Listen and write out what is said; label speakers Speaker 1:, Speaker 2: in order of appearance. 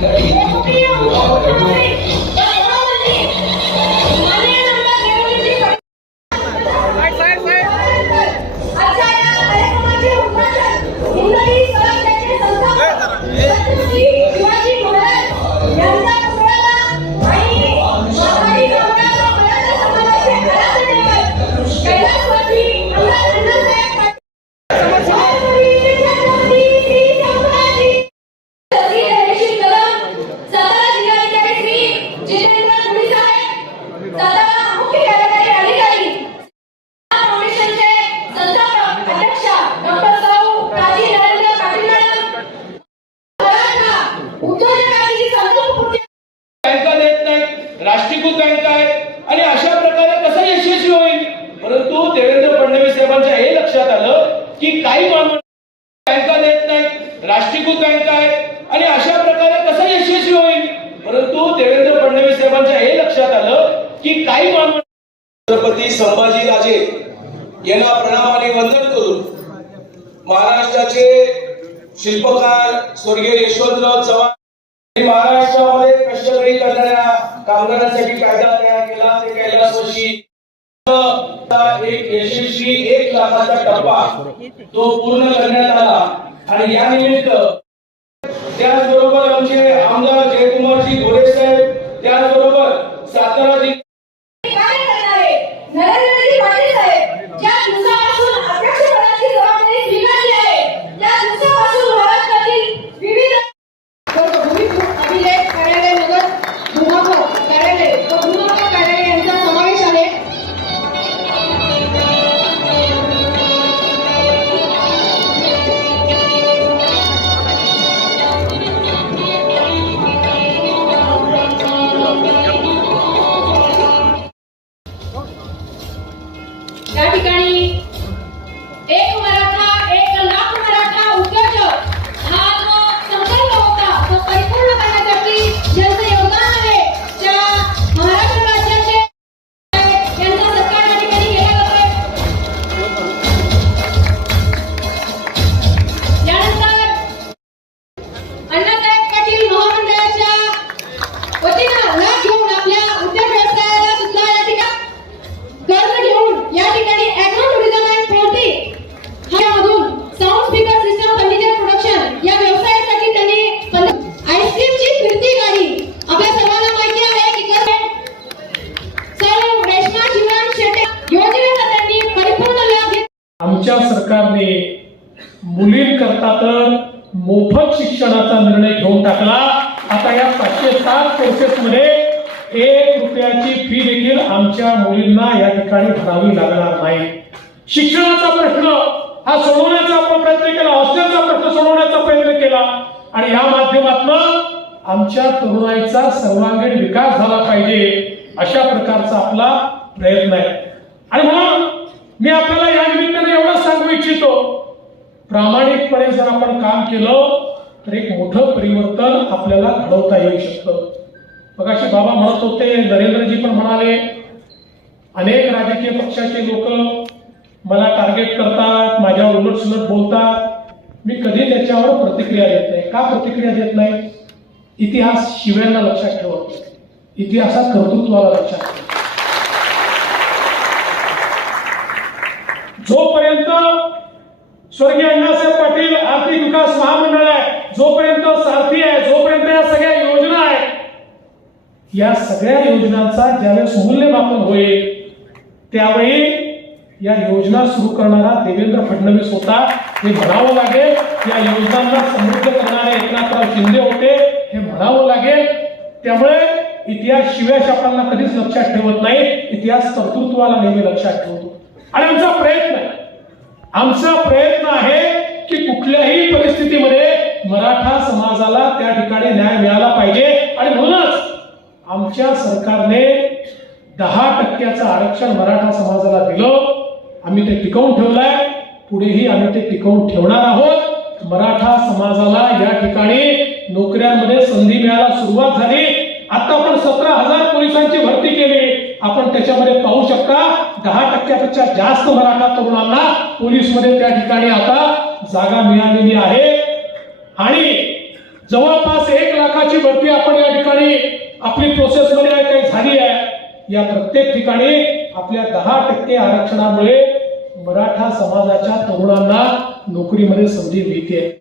Speaker 1: बँका की काही माणूस बँका देत नाहीत राष्ट्रीयकृत बँका आहेत आणि अशा प्रकारे कसं यशस्वी होईल? परंतु देवेंद्र फडणवीस साहेबांच्या हे लक्षात आलं की काही माणूस
Speaker 2: छत्रपती संभाजीराजे यांना प्रणामाने वंदन करून महाराष्ट्राचे शिल्पकार स्वर्गीय यशवंतराव चव्हाण महाराष्ट्रामध्ये कष्टकरी करणाऱ्या कामगारांसाठी कायदा तयार केला. ते कैलासवासी एक यशस्वी एक लाखाचा टप्पा. तो पूर्ण करण्यात आला. आणि या निमित्त त्याचबरोबर आमचे आमदार जयकुमारजी
Speaker 3: घोडे या ठिकाणी
Speaker 4: आमच्या सरकारने मुलींकरता तर मोफत शिक्षणाचा निर्णय घेऊन टाकला. आता या सातशे सात कोर्सेसमध्ये एक रुपयाची फी देखील आमच्या मुलींना या ठिकाणी भरावी लागणार नाही. शिक्षणाचा प्रश्न हा सोडवण्याचा आपण प्रयत्न केला. हॉस्टेलचा प्रश्न सोडवण्याचा प्रयत्न केला. आणि या माध्यमातून आमच्या तरुणाईचा सर्वांगीण विकास झाला पाहिजे अशा प्रकारचा आपला प्रयत्न आहे. आणि म्हणून मी आपल्याला या प्रामाणिकपणे जर आपण काम केलं तर एक मोठं परिवर्तन आपल्याला घडवता येऊ शकतं. मगाशी बाबा म्हणत होते नरेंद्रजी पण म्हणाले अनेक राजकीय पक्षाचे लोक मला टार्गेट करतात माझ्यावर उलटसुलट बोलतात. मी कधी त्याच्यावर प्रतिक्रिया देत नाही. का प्रतिक्रिया देत नाही? इतिहास शिव्यांना लक्षात ठेवत इतिहासात कर्तृत्वाला लक्षात ठेवत जोपर्यंत स्वर्गीय अण्णासाहेब पाटील आर्थिक विकास महामंडळ आहे. जोपर्यंत सारथी आहे जोपर्यंत या सगळ्या योजना आहेत या सगळ्या योजनांचा ज्यावेळेस मूल्यमापन होईल त्यावेळी या योजना सुरू करणारा देवेंद्र फडणवीस होता. हे म्हणावं लागेल या योजनांना समृद्ध करणारे एकनाथराव शिंदे होते. हे म्हणावं लागेल. त्यामुळे इतिहास शिव्या शापांना कधीच लक्षात ठेवत नाही. इतिहास कर्तृत्वाला नेहमी लक्षात ठेवतो. आणि आमचा प्रयत्न आहे. आमचा प्रयत्न आहे की कुठल्याही परिस्थितीमध्ये मराठा समाजाला त्या ठिकाणी न्याय मिळाला पाहिजे. आणि म्हणूनच आमच्या सरकारने दहा टक्क्याचं आरक्षण मराठा समाजाला दिलं. आम्ही ते टिकवून ठेवलंय. पुढेही आम्ही ते टिकवून ठेवणार आहोत. मराठा समाजाला या ठिकाणी नोकऱ्यांमध्ये संधी मिळायला सुरुवात झाली. आता आपण सतरा हजार पोलिसांची भरती केली. आपण त्याच्यामध्ये पाहू शकता दहा टक्क्यापेक्षा जास्त मराठा तरुणांना पोलीसमध्ये त्या ठिकाणी आता जागा मिळालेली आहे. आणि जवळपास एक लाखाची भरती आपण या ठिकाणी आपली प्रोसेस मध्ये काही झाली आहे. या प्रत्येक ठिकाणी आपल्या दहा टक्के आरक्षणामुळे मराठा समाजाच्या तरुणांना नोकरीमध्ये संधी मिळते.